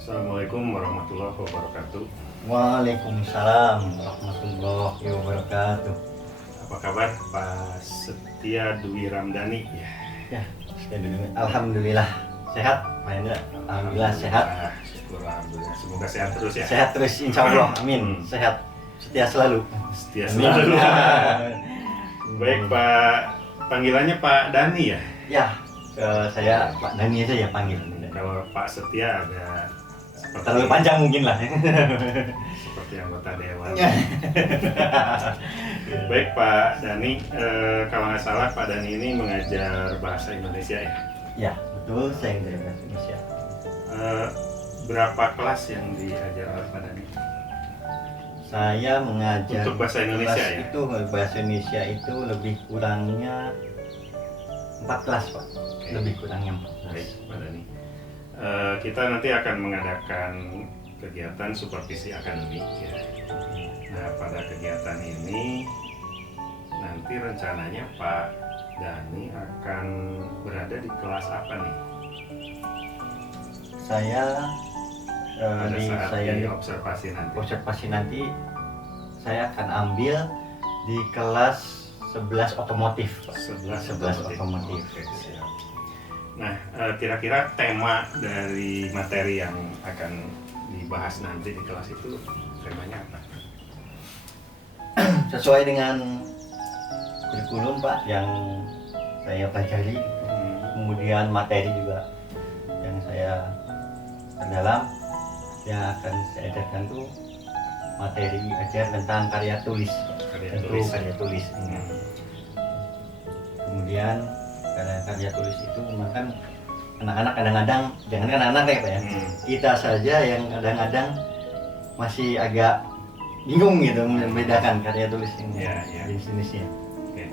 Assalamualaikum warahmatullahi wabarakatuh. Waalaikumsalam warahmatullahi wabarakatuh. Apa kabar Pak Setia Dwi Ramdhani? Ya, alhamdulillah sehat, Pak Hendra. Alhamdulillah sehat. Syukur alhamdulillah. Semoga sehat terus ya. Sehat terus, insya Allah. Amin. Sehat, setia selalu. Setia selalu. Baik Pak, panggilannya Pak Dani ya? Ya, saya Pak Dani aja ya panggil. Kalau Pak Setia ada Terlalu panjang mungkin lah. Seperti anggota dewan. Baik Pak Dani, kalau nggak salah Pak Dani ini mengajar bahasa Indonesia ya? Ya, betul, saya dari bahasa Indonesia. Berapa kelas yang diajar oleh Pak Dani? Saya mengajar Untuk bahasa Indonesia kelas ya? itu bahasa Indonesia itu lebih kurangnya 4 kelas, Pak. Oke. Lebih kurangnya 4 kelas. Baik Pak Dani. Kita nanti akan mengadakan kegiatan supervisi akademik ya. Nah pada kegiatan ini nanti rencananya Pak Dani akan berada di kelas apa nih? Saya Pada saat saya di observasi nanti. saya akan ambil di kelas 11 otomotif, Pak. 11 otomotif. Oke, siap. Nah, kira-kira tema dari materi yang akan dibahas nanti di kelas itu temanya apa? Sesuai dengan kurikulum, Pak, yang saya pelajari, kemudian materi juga yang saya perdalam, yang akan saya ajarkan itu materi ajar tentang karya tulis. Karya Tentu tulis. karya tulis. Kemudian karya tulis itu memang kan anak-anak kadang-kadang, jangan kan anak ya Pak ya, kita saja yang kadang-kadang masih agak bingung gitu membedakan karya tulis ini, Ya, ya. jenis-jenisnya. Oke.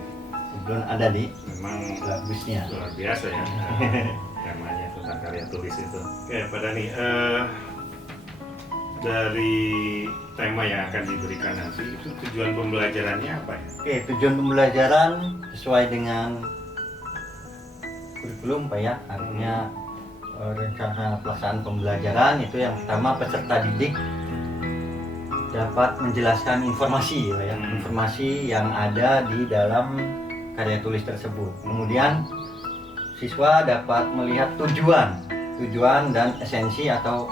Belum ada di Memang bagusnya. luar biasa ya temanya tentang karya tulis itu. Oke, Pak Dani, dari tema yang akan diberikan nanti itu tujuan pembelajarannya apa ya? Oke, tujuan pembelajaran sesuai dengan kurikulum Pak ya, artinya rencana pelaksanaan pembelajaran itu yang pertama peserta didik dapat menjelaskan informasi Pak ya, informasi yang ada di dalam karya tulis tersebut. Kemudian siswa dapat melihat tujuan dan esensi atau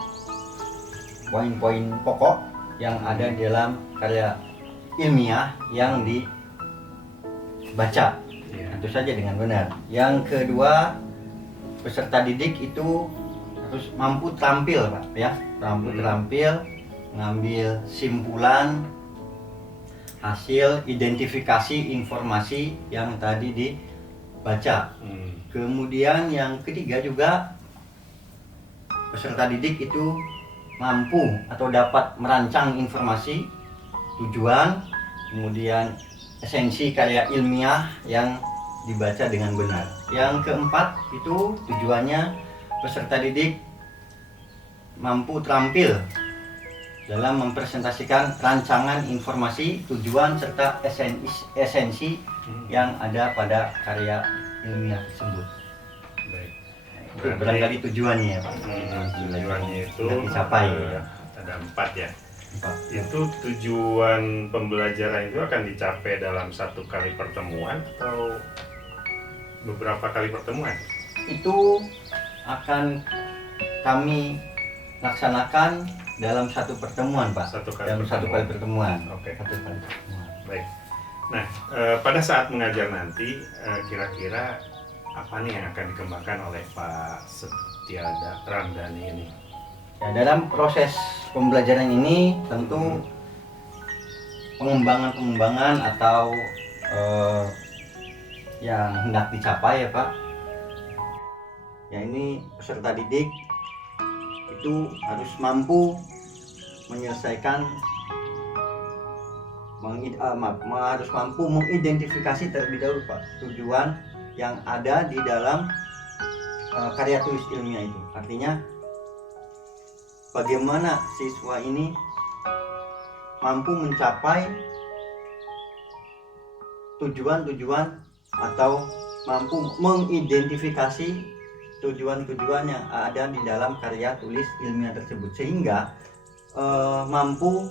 poin-poin pokok yang ada di dalam karya ilmiah yang dibaca. Ya. Tentu saja dengan benar. Yang kedua, peserta didik itu harus mampu terampil, Pak, ya. Terampil mengambil simpulan hasil identifikasi informasi yang tadi dibaca. Kemudian yang ketiga juga peserta didik itu mampu atau dapat merancang informasi, tujuan, kemudian esensi karya ilmiah yang dibaca dengan benar. Yang keempat itu tujuannya peserta didik mampu terampil dalam mempresentasikan rancangan informasi, tujuan serta esensi yang ada pada karya ilmiah tersebut. Baik. Itu barangkali tujuannya ya Pak. Tujuannya itu sudah dicapai. Ada 4 ya. Itu tujuan pembelajaran itu akan dicapai dalam satu kali pertemuan atau beberapa kali pertemuan? Itu akan kami laksanakan dalam satu pertemuan Pak. Satu kali pertemuan. Oke. Satu kali pertemuan. Baik. Nah, pada saat mengajar nanti, kira-kira apa nih yang akan dikembangkan oleh Pak Setia Ramdhani ini? Ya, dalam proses pembelajaran ini tentu pengembangan atau yang hendak dicapai ya Pak. Ya ini peserta didik itu harus mampu menyelesaikan harus mampu mengidentifikasi terlebih dahulu Pak tujuan yang ada di dalam karya tulis ilmiah itu. Artinya bagaimana siswa ini mampu mencapai tujuan-tujuan atau mampu mengidentifikasi tujuan-tujuan yang ada di dalam karya tulis ilmiah tersebut, sehingga mampu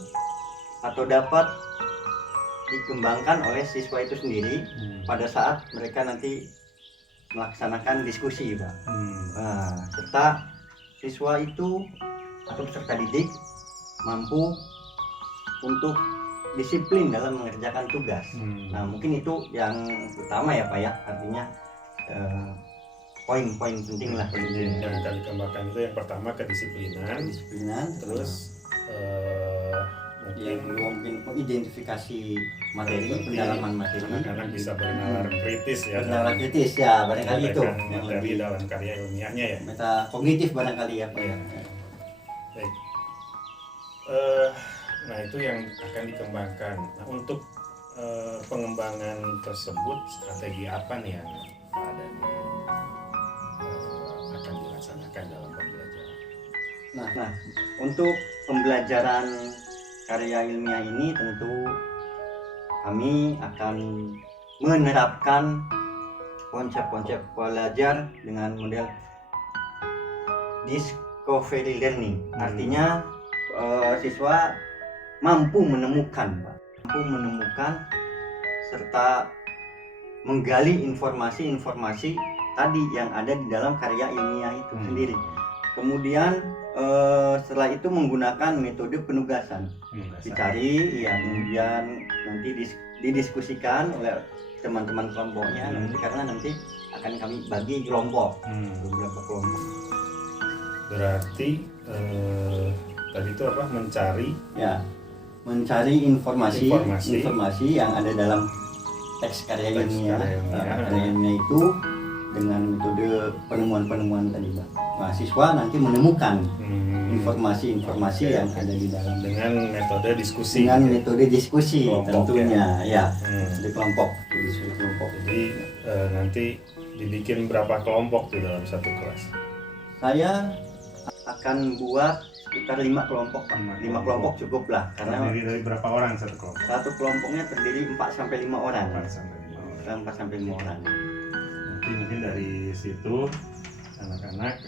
atau dapat dikembangkan oleh siswa itu sendiri pada saat mereka nanti melaksanakan diskusi, Pak. Serta siswa itu atau peserta didik mampu untuk disiplin dalam mengerjakan tugas. Nah, mungkin itu yang utama ya, Pak ya, artinya poin-poin penting lah. Yang akan dikembangkan itu yang pertama kedisiplinan, terus mungkin mengidentifikasi materi, pendalaman materi, anak-anak bisa bernalar kritis ya. Bernalar kritis ya, barangkali itu yang dari lebih dalam karya ilmiahnya ya. meta kognitif barangkali ya, Pak ya. Baik. Nah, itu yang akan dikembangkan. Nah, untuk pengembangan tersebut strategi apa nih yang Pak Dhani akan dilaksanakan dalam pembelajaran? Nah, untuk pembelajaran karya ilmiah ini tentu kami akan menerapkan konsep-konsep belajar dengan model discovery learning. Artinya siswa mampu menemukan serta menggali informasi-informasi tadi yang ada di dalam karya ilmiah itu sendiri. Kemudian setelah itu menggunakan metode penugasan, dicari, ya kemudian nanti didiskusikan oleh teman-teman kelompoknya, nanti karena nanti akan kami bagi kelompok, beberapa kelompok. Berarti tadi itu apa? Mencari informasi yang ada dalam teks karya ilmiah. Karya ilmiah itu dengan metode penemuan tadi, Pak. Mahasiswa nanti menemukan informasi-informasi yang ada di dalam dengan metode diskusi. Kelompok, tentunya ya. Di kelompok. Jadi nanti dibikin berapa kelompok di dalam satu kelas? Saya akan buat sekitar 5 kelompok, Pak. 5 kelompok cukup lah, karena terdiri dari berapa orang satu kelompok? Satu kelompoknya terdiri 4 sampai 5 orang. 4 sampai 5 orang. Nanti mungkin dari situ anak-anak,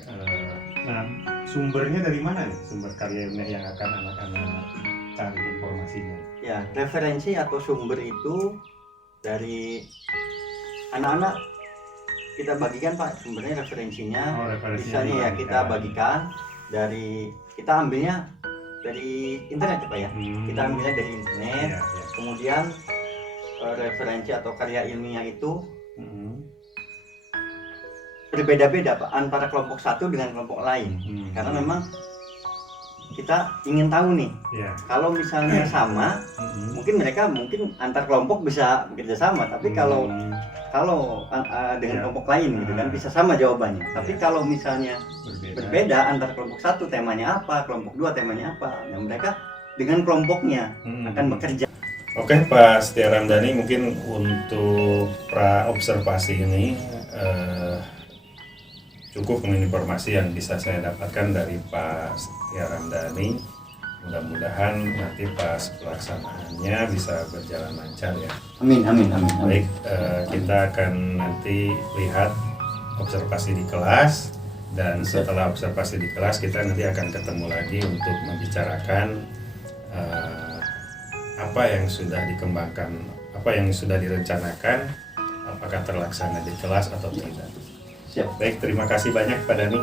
nah sumbernya dari mana nih, sumber karya ilmiah yang akan anak-anak cari informasinya? Ya, referensi atau sumber itu dari anak-anak kita bagikan, Pak, sumbernya referensinya. Misalnya ya kita bagikan dari, kita ambilnya dari internet ya, Pak ya. Kita ambilnya dari internet. Kemudian referensi atau karya ilmiah itu berbeda-beda, Pak, antara kelompok satu dengan kelompok lain. Karena memang kita ingin tahu nih, kalau misalnya sama, mungkin mereka antar kelompok bisa bekerja sama, tapi kalau dengan kelompok lain gitu kan bisa sama jawabannya. Tapi kalau misalnya berbeda antar kelompok satu temanya apa, kelompok dua temanya apa, nah mereka dengan kelompoknya akan bekerja. Oke, Pak Setia Ramdhani, mungkin untuk pra observasi ini cukup dengan informasi yang bisa saya dapatkan dari Pak Setia Ramdhani. Mudah-mudahan nanti pas pelaksanaannya bisa berjalan lancar ya. Amin. Baik, kita akan nanti lihat observasi di kelas, dan setelah observasi di kelas kita nanti akan ketemu lagi untuk membicarakan apa yang sudah dikembangkan, apa yang sudah direncanakan, apakah terlaksana di kelas atau tidak. Siap. Baik, terima kasih banyak Pak Dhani.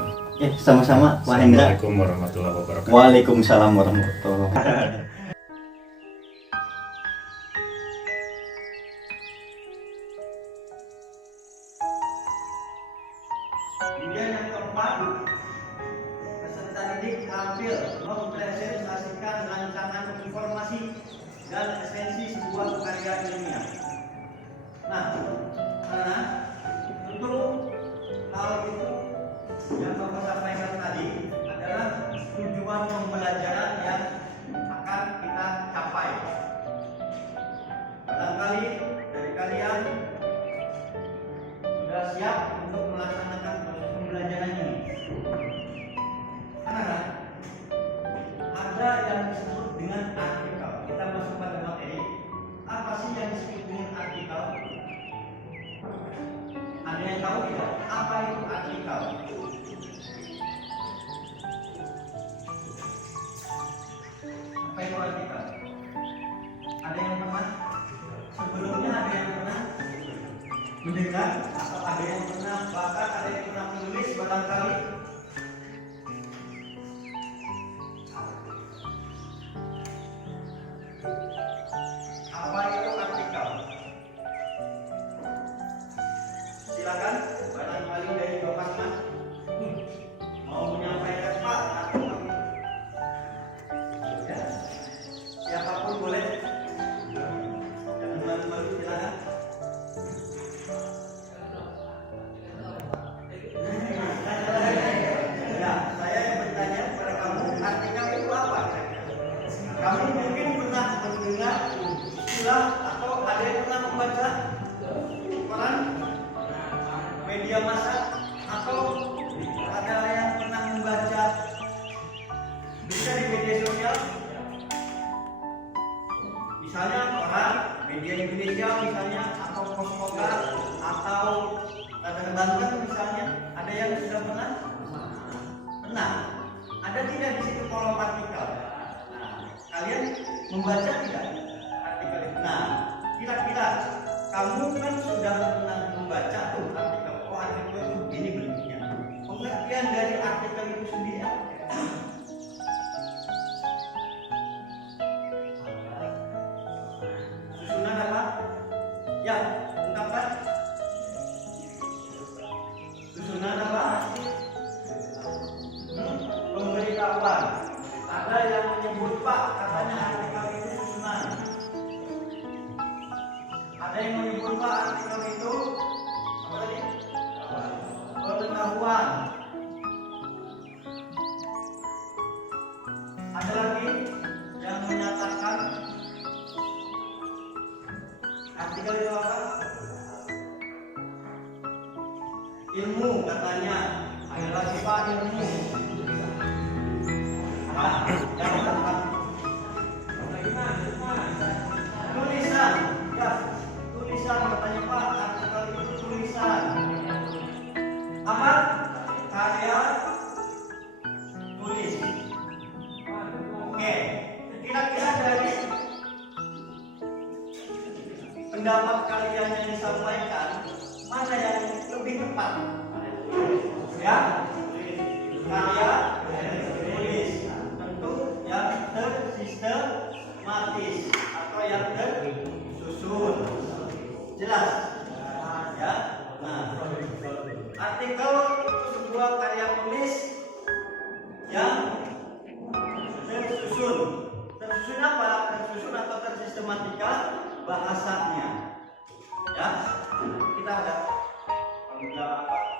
Sama-sama, Pak Hendra. Assalamualaikum warahmatullahi wabarakatuh. Waalaikumsalam warahmatullahi wabarakatuh. Kemudian yang keempat, peserta didik tampil mempresentasikan rancangan informasi dan esensi sebuah karya ilmiah. Nah, untuk hal itu yang Bapak sampaikan tadi adalah tujuan pembelajaran yang akan kita capai. Barangkali dari kalian sudah siap untuk melaksanakan proses pembelajaran ini. Karena ada yang disebut dengan artikel. Kita masuk pada materi. Apa sih yang disebut dengan artikel? Ada yang tahu tidak? Apa itu artikel? kegiatanmu. Nah, yang keempat, tulisan. Ya, tulisan katanya Pak, artikel itu tulisan. Apa? Karya tulis. Oke, kira-kira dari pendapat kalian yang disampaikan, mana yang lebih tepat? Ya, karya tulis. Tentu yang tersistematis atau yang tersusun. Jelas? Ya. Nah, artikel itu sebuah karya tulis yang tersusun. Tersusun apa? Tersusun atau tersistematika bahasanya. Ya, kita ada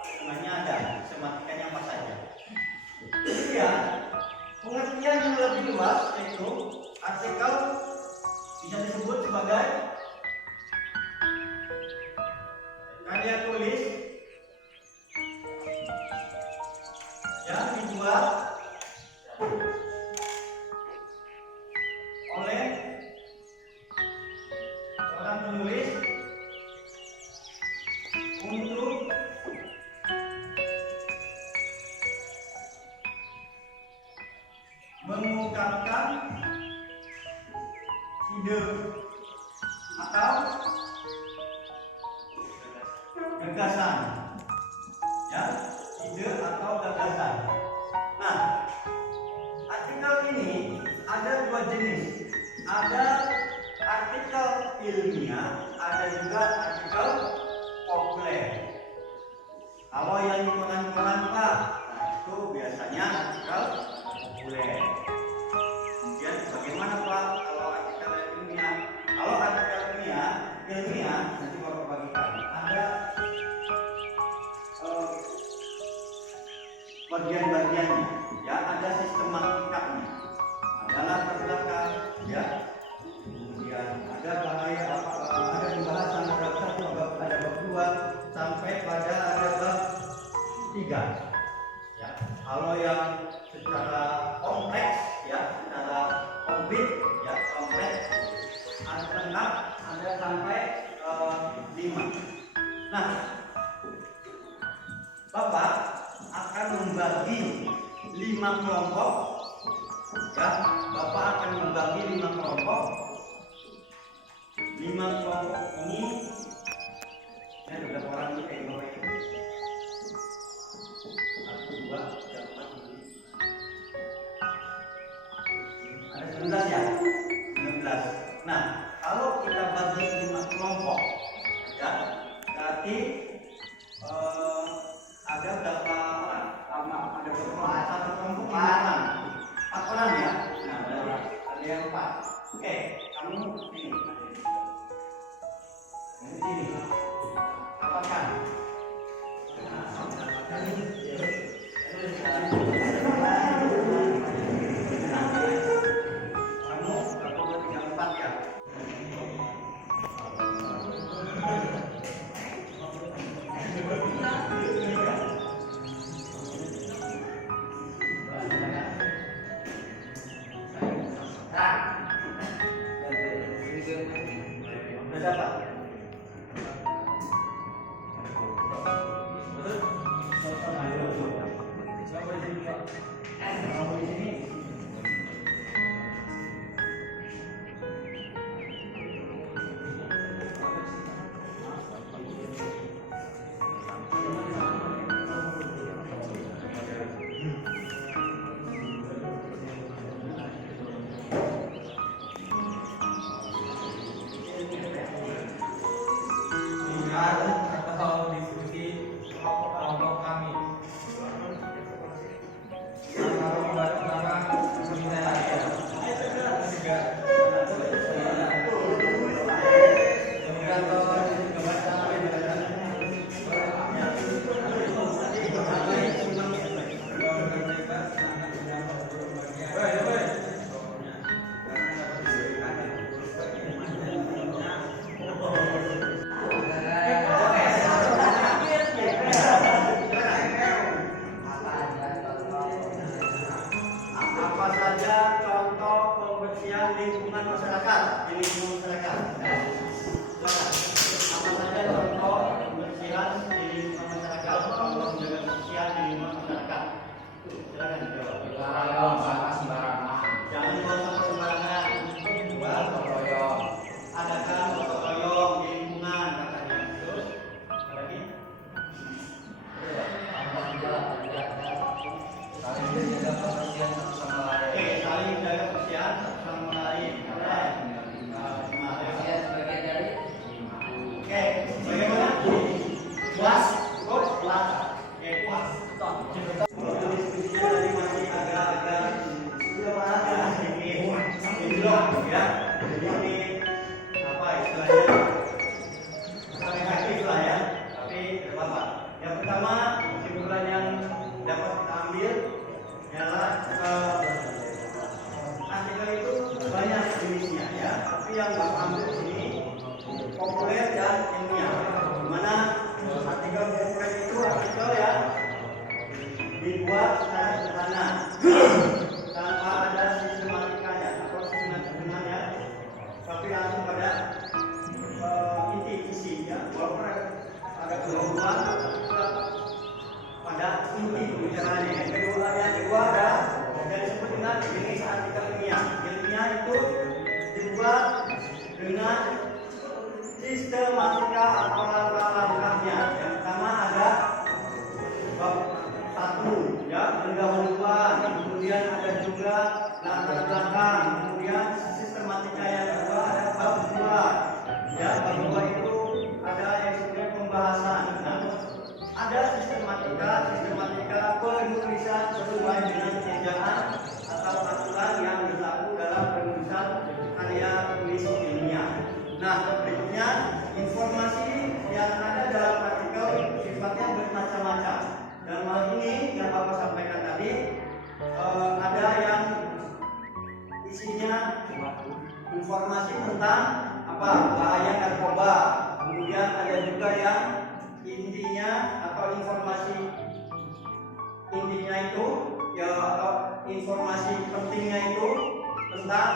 sebenarnya ada sistematikanya apa saja. Kemudian pengertian yang lebih luas yaitu artikel bisa disebut sebagai karya tulis yang dibuat oleh seorang penulis untuk mengungkapkan ide atau gagasan, ya, ide atau gagasan. Nah, artikel ini ada dua jenis, ada artikel ilmiah, ada juga artikel populer. Kalau yang di koran-koran Pak, nah itu biasanya artikel populer. Kemudian bagaimana Pak kalau artikel ilmiah? Kalau artikel ilmiah nanti Bapak bagikan. Ada bagian-bagiannya, ya, ada sistematikanya, ada latar belakang, ya. Kemudian ada bahaya, ada pembahasan ada bab 1, ada bab 2 sampai pada ada bab 3. Ya, kalau yang secara kompleks, ya, secara komplit, ya, kompleks, ada lengkap, ada sampai 5. Nah, Bapak akan membagi 5 kelompok, ya. Bapak akan membagi 5 kelompok. 5 kelompok ini, ya, ada berapa orang nih kayak Bapak ini? 1, 2, 3, 4, 5. Ada 19 ya? 19. Nah, kalau kita bagi 5 kelompok, ya, berarti ada berapa orang? Ada berapa? Satu kelompok 5 orang. 4 orang ya? Nah, ada yang 4. Oke, kamu ini. Sini. Dapatkan. masyarakat, di lingkungan masyarakat. Ya. Silakan. Apa saja contoh kebersihan di lingkungan masyarakat, kalau menjaga kebersihan di lingkungan masyarakat. Silakan dijawab. Dilarang sampah sembarangan. Jangan buang sampah sembarangan. Dua, Gotong royong. adakan gotong royong di lingkungan katanya. Terus, apa lagi? Saling menjaga kebersihan satu sama lain. Oke, saling menjaga kebersihan satu sama lain. Keren. Kebersihan sebagai dari Oke, bagaimana? Puas? Cukup? Puas? Oke, puas. Untuk diskusinya tadi masih agak-agak ya, sedikit blok ya. Jadi ini apa istilahnya? Negatif lah ya. Tapi tidak apa-apa. Yang pertama, kesimpulan yang dapat kita ambil adalah artikel itu banyak jenisnya ya. Tapi yang Bapak ambil di sini populer dan ilmiah. Di mana artikel populer itu artikel yang dibuat secara sederhana tanpa ada sistematikanya atau sistematikanya, tapi langsung pada inti isi ya. Walaupun ada kelompok pada inti pembicaraannya. Yang kedua ada yang disebut dengan jenis artikel ilmiah. Ilmiah itu dibuat dengan sistematika atau langkah-langkahnya. Yang pertama ada bab 1 ya, pendahuluan, kemudian ada juga latar belakang, kemudian sistematika yang kedua ada bab 2 ya. Bab 2 itu ada yang sebenarnya pembahasan. Nah, ada sistematika penulisan sesuai dengan ejaan atau aturan yang berlaku dalam penulisan karya tulis ilmiah. Nah, berikutnya informasi yang ada dalam artikel sifatnya bermacam-macam. Dalam hal ini yang Bapak sampaikan tadi ada yang isinya informasi tentang apa bahaya narkoba. Kemudian ada juga yang intinya atau informasi intinya itu ya atau informasi pentingnya itu tentang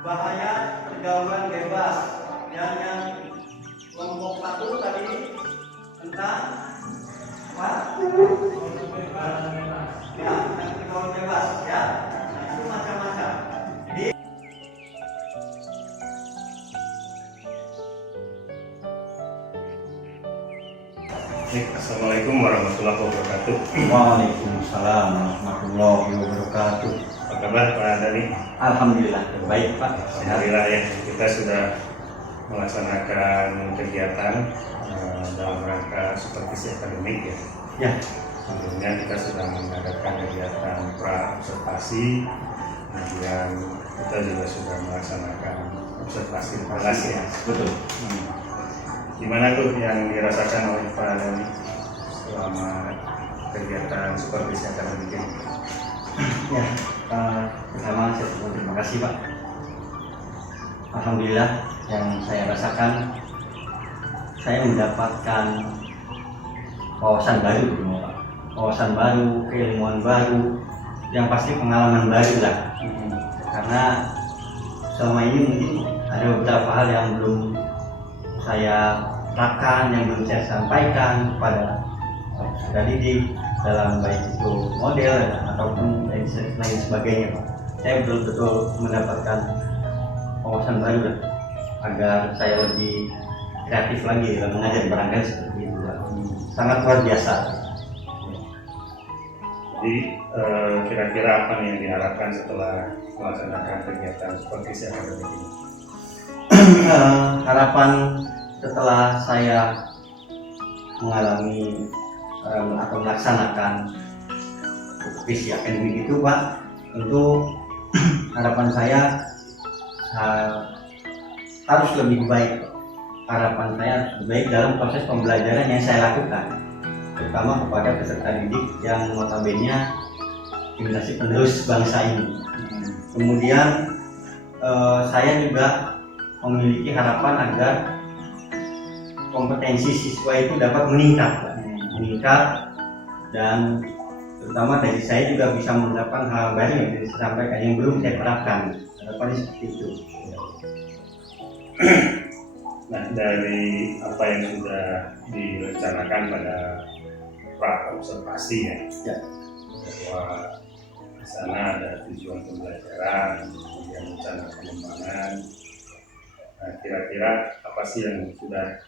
bahaya pergaulan bebas. Dan yang kelompok 1 tadi tentang apa? Ya, tentang pergaulan bebas ya. Nah, itu macam-macam. Jadi Assalamualaikum warahmatullahi wabarakatuh. Waalaikumsalam warahmatullahi wabarakatuh. Apa kabar Pak Dani? Alhamdulillah baik Pak. Alhamdulillah ya, kita sudah melaksanakan kegiatan dalam rangka supervisi akademik ya. Ya. Sebelumnya kita sudah mengadakan kegiatan pra-observasi, kemudian kita juga sudah melaksanakan observasi relasi ya. Betul. Gimana tuh yang dirasakan oleh Pak Dani selama kegiatan supervisi akademik ini? Ya, pertama saya terima kasih Pak. Alhamdulillah yang saya rasakan saya mendapatkan wawasan baru Pak. Wawasan baru, keilmuan baru, yang pasti pengalaman baru lah. Karena selama ini mungkin ada beberapa hal yang belum saya terapkan, yang belum saya sampaikan kepada peserta didik dalam baik itu model ataupun lain sebagainya Pak. Saya betul-betul mendapatkan wawasan baru lah, agar saya lebih kreatif lagi dalam mengajar barangkali seperti itu Pak. Sangat luar biasa. Jadi kira-kira apa nih yang diharapkan setelah melaksanakan kegiatan supervisi akademik ini? Harapan setelah saya mengalami atau melaksanakan supervisi akademik itu Pak, tentu harapan saya harus lebih baik. Harapan saya harus lebih baik dalam proses pembelajaran yang saya lakukan, terutama kepada peserta didik yang notabene generasi penerus bangsa ini. Kemudian saya juga memiliki harapan agar kompetensi siswa itu dapat meningkat, dan terutama dari saya juga bisa mendapatkan hal baru yang saya sampaikan yang belum saya terapkan harapannya seperti itu. Nah, dari apa yang sudah direncanakan pada observasi ya, bahwa di sana ada tujuan pembelajaran, kemudian rencana pengembangan. Nah, kira-kira apa sih yang sudah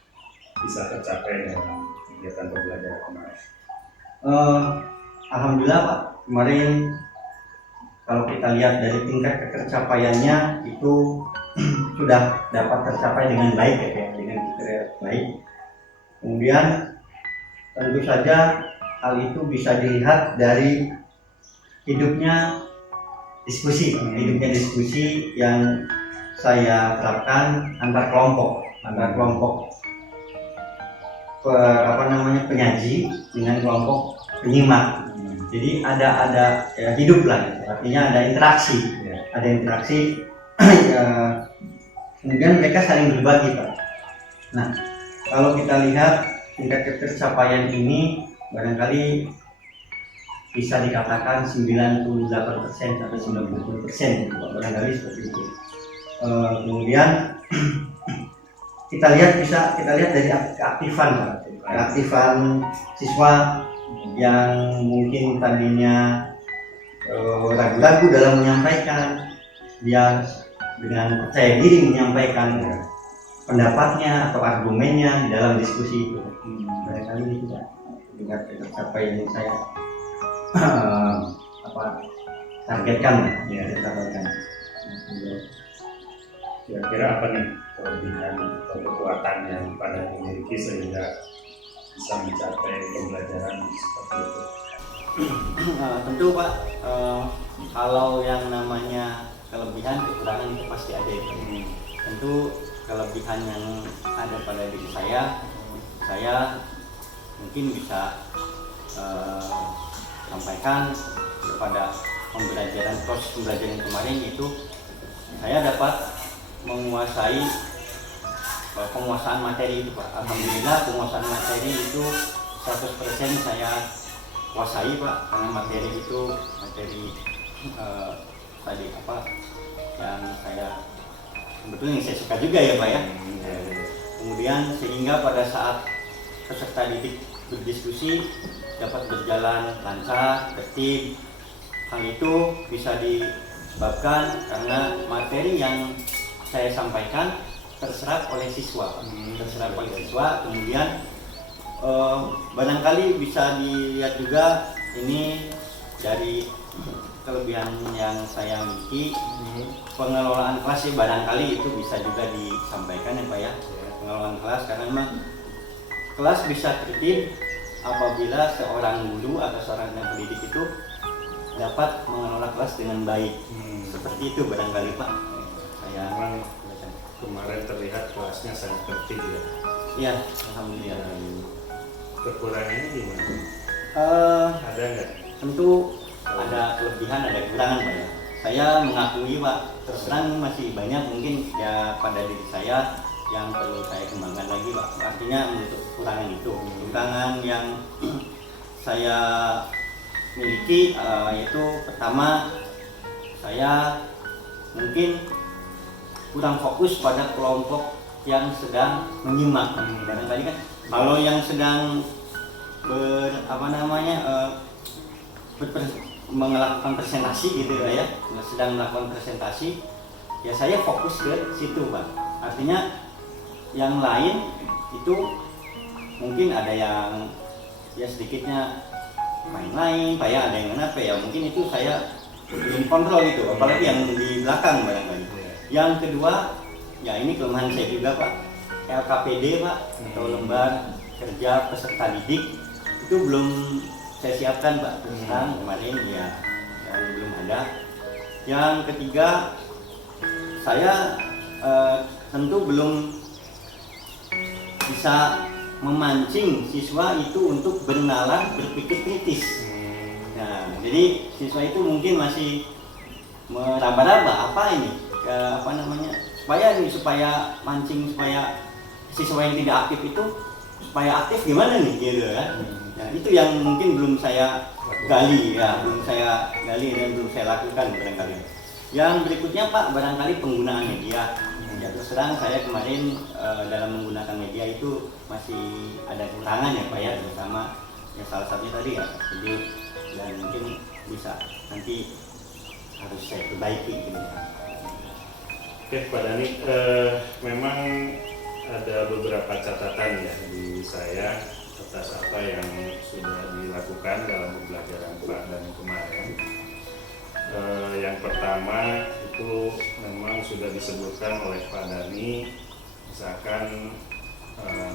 bisa tercapai dalam kegiatan pembelajaran kemarin? Alhamdulillah Pak, kemarin kalau kita lihat dari tingkat ketercapaiannya itu sudah dapat tercapai dengan baik ya, dengan baik. Kemudian tentu saja hal itu bisa dilihat dari hidupnya diskusi yang saya terapkan antar kelompok penyaji dengan kelompok penyimak. Jadi ada ya, hidup lah, artinya ada interaksi. Kemudian mereka saling berbagi Pak. Nah, kalau kita lihat tingkat ketercapaian ini barangkali bisa dikatakan 98% sampai 90% barangkali seperti itu. Kemudian kita lihat dari keaktifan siswa yang mungkin tadinya ragu-ragu dalam menyampaikan, dia dengan percaya diri menyampaikan pendapatnya atau argumennya di dalam diskusi itu. Barangkali itu tingkat tercapai yang saya targetkan ya. Kira-kira apa nih kelebihan atau kekuatan yang pada dimiliki sehingga bisa mencapai pembelajaran seperti itu? Tentu Pak, kalau yang namanya kelebihan kekurangan itu pasti ada ya. Tentu kelebihan yang ada pada diri saya mungkin bisa sampaikan kepada proses pembelajaran kemarin itu saya dapat menguasai penguasaan materi itu Pak. Alhamdulillah penguasaan materi itu 100% saya kuasai Pak, karena materi tadi yang saya sebetulnya yang saya suka juga ya Pak ya. Kemudian sehingga pada saat peserta didik berdiskusi dapat berjalan lancar, tertib. Hal itu bisa disebabkan karena materi yang saya sampaikan terserap oleh siswa. Kemudian barangkali bisa dilihat juga ini dari kelebihan yang saya miliki, pengelolaan kelas barangkali itu bisa juga disampaikan ya Pak ya. Pengelolaan kelas, karena memang kelas bisa tertib apabila seorang guru atau seorang pendidik itu dapat mengelola kelas dengan baik. Seperti itu barangkali Pak. Saya Memang kemarin terlihat kelasnya sangat tertib ya. Iya, alhamdulillah. Kekurangannya gimana? Ada nggak? Tentu ada kelebihan, ada kekurangan Pak ya. Saya mengakui Pak, terus terang masih banyak mungkin ya pada diri saya yang perlu saya kembangkan lagi Pak. Artinya untuk kekurangan itu, kekurangan yang saya miliki yaitu pertama, saya mungkin kurang fokus pada kelompok yang sedang menyimak. Barangkali kan kalau yang sedang melakukan presentasi gitu ya, sedang melakukan presentasi, ya saya fokus ke situ Pak. Artinya yang lain itu mungkin ada yang ya sedikitnya main-main Pak ya, ada yang apa ya, mungkin itu saya belum kontrol itu, apalagi yang di belakang barangkali. Yang kedua, ya ini kelemahan saya juga Pak, LKPD Pak, atau lembar kerja peserta didik itu belum saya siapkan Pak, tentang kemarin ya belum ada. Yang ketiga, saya tentu belum bisa memancing siswa itu untuk bernalar berpikir kritis. Nah, jadi siswa itu mungkin masih meraba-raba apa ini, supaya mancing, supaya siswa yang tidak aktif itu supaya aktif gimana nih gitu kan. Nah, itu yang mungkin belum saya gali dan belum saya lakukan barangkali. Yang berikutnya Pak, barangkali penggunaan media. Ya terus terang saya kemarin dalam menggunakan media itu masih ada kekurangan ya Pak ya, terutama ya salah satunya tadi ya jadi dan mungkin bisa nanti harus saya perbaiki gitu Pak. Oke Pak Dhani, memang ada beberapa catatan ya di saya atas apa yang sudah dilakukan dalam pembelajaran Pak Dhani kemarin. Yang pertama itu memang sudah disebutkan oleh Pak Dhani, misalkan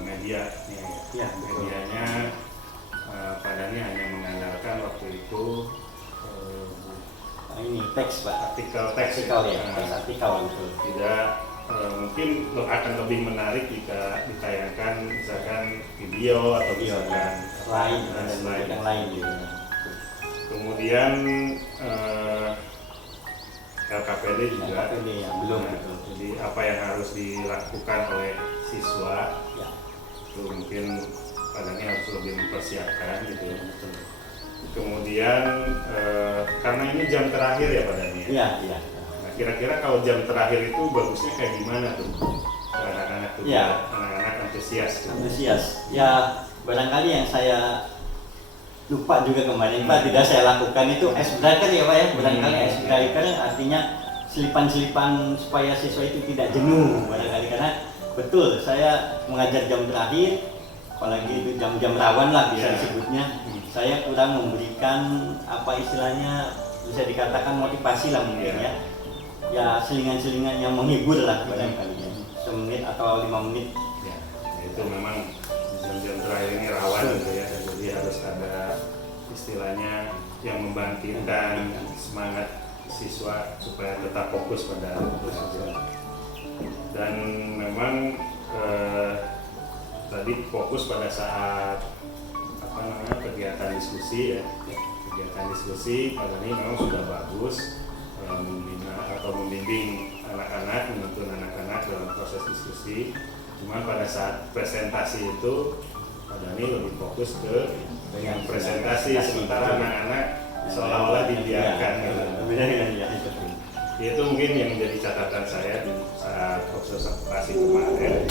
media, Ya, betul. medianya Pak Dhani hanya mengandalkan waktu itu Ini teks Pak. artikel teks, Artikel ya, Nah, teks artikel betul. tidak mungkin akan lebih menarik jika ditayangkan misalkan video atau Video misalkan lain dan slide. yang lain gitu. Kemudian LKPD juga LKPD ya, belum Nah, betul. jadi apa yang harus dilakukan oleh siswa Ya, itu mungkin padanya harus lebih mempersiapkan gitu ya. betul. Kemudian karena ini jam terakhir ya Pak Dhani ya? Iya, iya. Nah, kira-kira kalau jam terakhir itu bagusnya kayak gimana tuh ke anak-anak tuh, Ya. anak-anak antusias tuh. Antusias. Ya, barangkali yang saya lupa juga kemarin Pak, tidak saya lakukan itu icebreaker ya Pak ya. Barangkali icebreaker artinya selipan-selipan supaya siswa itu tidak jenuh barangkali, karena betul saya mengajar jam terakhir, apalagi itu jam-jam rawan lah bisa Ya. disebutnya. Saya kurang memberikan apa istilahnya bisa dikatakan motivasi lah mungkin ya. Ya selingan-selingan yang menghibur lah barangkali ya. 1 menit atau 5 menit. Ya, itu memang jam-jam terakhir ini rawan gitu ya, jadi harus ada istilahnya yang membangkitkan semangat siswa supaya tetap fokus pada belajar. Dan memang tadi fokus pada saat apa namanya kegiatan diskusi ya, kegiatan diskusi pada ini memang sudah bagus membina atau membimbing anak-anak, menuntun anak-anak dalam proses diskusi. Cuman pada saat presentasi itu Pak Dhani lebih fokus ke dengan presentasi, sementara anak-anak seolah-olah dibiarkan gitu. Itu mungkin yang menjadi catatan saya di saat observasi kemarin.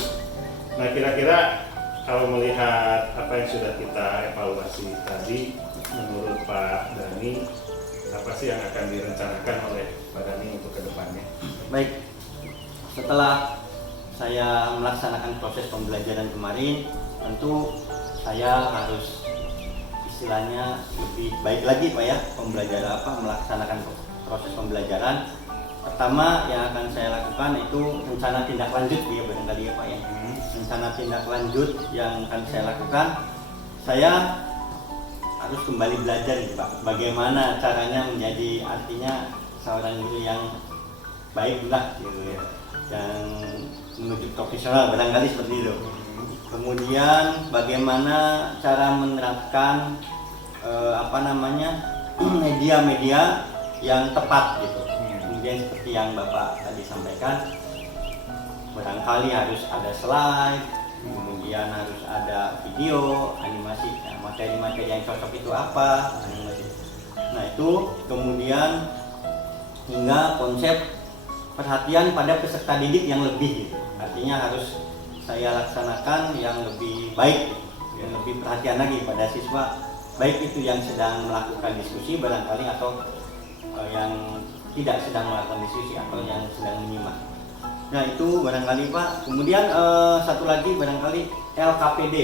Nah kira-kira kalau melihat apa yang sudah kita evaluasi tadi, menurut Pak Dhani apa sih yang akan direncanakan oleh Pak Dhani untuk kedepannya? Baik, setelah saya melaksanakan proses pembelajaran kemarin, tentu saya harus istilahnya lebih baik lagi Pak ya, melaksanakan proses pembelajaran. Pertama yang akan saya lakukan itu rencana tindak lanjut ya barangkali ya Pak ya. Rencana tindak lanjut yang akan saya lakukan, saya harus kembali belajar gitu Pak, bagaimana caranya menjadi artinya seorang guru yang baik lah gitu ya, yang menuju profesional barangkali seperti itu. Kemudian bagaimana cara menerapkan media-media yang tepat gitu. Kemudian seperti yang Bapak tadi sampaikan, barangkali harus ada slide, kemudian harus ada video, animasi, materi-materi yang cocok itu apa, animasi. Nah itu kemudian hingga konsep perhatian pada peserta didik yang lebih gitu. Artinya harus saya laksanakan yang lebih baik, yang lebih perhatian lagi pada siswa, baik itu yang sedang melakukan diskusi barangkali atau yang tidak sedang melakukan diskusi atau yang sedang menyimak. Nah itu barangkali Pak. Kemudian satu lagi barangkali LKPD,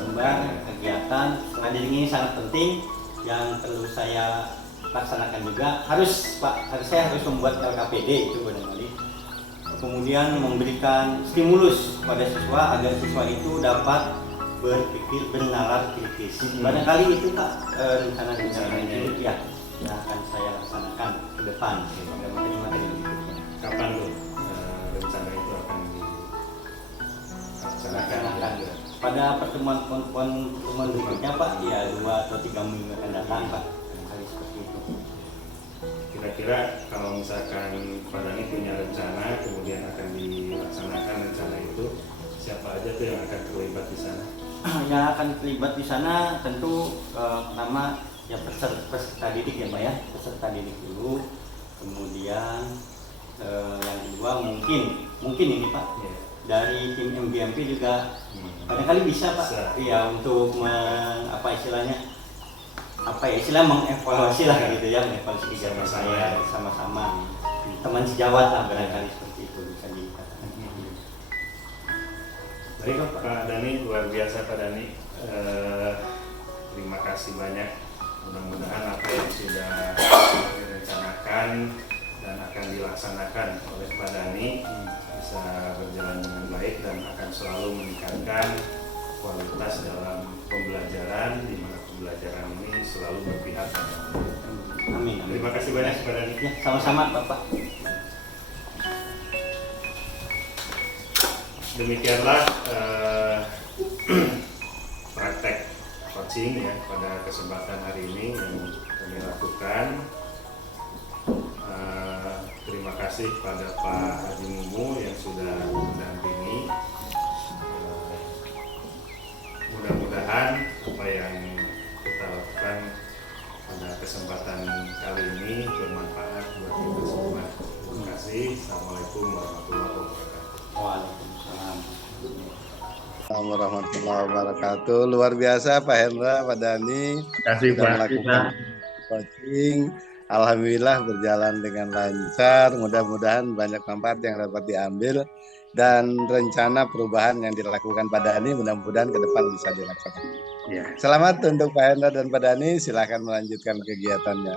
lembar kegiatan setelah ini sangat penting yang perlu saya laksanakan juga. Saya harus membuat LKPD itu barangkali. Kemudian memberikan stimulus pada siswa agar siswa itu dapat berpikir bernalar kritis. Barangkali itu Pak rencana-rencana itu ya yang akan saya laksanakan ke depan pada materi-materi berikutnya. Kapan tuh rencana itu akan dilaksanakan? Pada pertemuan berikutnya Pak, ya 2 atau 3 minggu akan datang Pak. Kali seperti itu. Kira-kira kalau misalkan Pak Dhani punya rencana kemudian akan dilaksanakan rencana itu, siapa aja tuh yang akan terlibat di sana? Yang akan terlibat di sana tentu pertama ya peserta didik ya Pak ya, peserta didik dulu. Kemudian yang kedua mungkin ini Pak, Ya. dari tim MGMP juga kadang-kali bisa Pak, iya untuk istilah mengevaluasi lah gitu ya, mengevaluasi kegiatan saya sama-sama teman sejawat lah, barangkali seperti itu bisa dikatakan. Baik Pak Dhani, luar biasa Pak Dhani. Terima kasih banyak. Mudah-mudahan apa yang sudah direncanakan dan akan dilaksanakan oleh Pak Dhani bisa berjalan dengan baik dan akan selalu meningkatkan kualitas dalam pembelajaran, di mana pembelajaran ini selalu berpihak pada murid. Amin. Terima kasih banyak Pak Dhani. Ya, sama-sama Bapak. Demikianlah praktek coaching ya pada kesempatan hari ini yang kami lakukan. Terima kasih pada Pak Haji Mumu yang sudah mendampingi. Mudah-mudahan apa yang kita lakukan pada kesempatan kali ini bermanfaat buat kita semua. Terima kasih. Assalamualaikum warahmatullahi wabarakatuh. Waalaikumsalam. Assalamualaikum warahmatullahi wabarakatuh. Luar biasa Pak Hendra, Pak Dhani Kasih sudah melakukan coaching. Alhamdulillah berjalan dengan lancar. Mudah-mudahan banyak manfaat yang dapat diambil dan rencana perubahan yang dilakukan Pak Dhani mudah-mudahan ke depan bisa dilaksanakan. Ya. Selamat untuk Pak Hendra dan Pak Dhani. Silakan melanjutkan kegiatannya.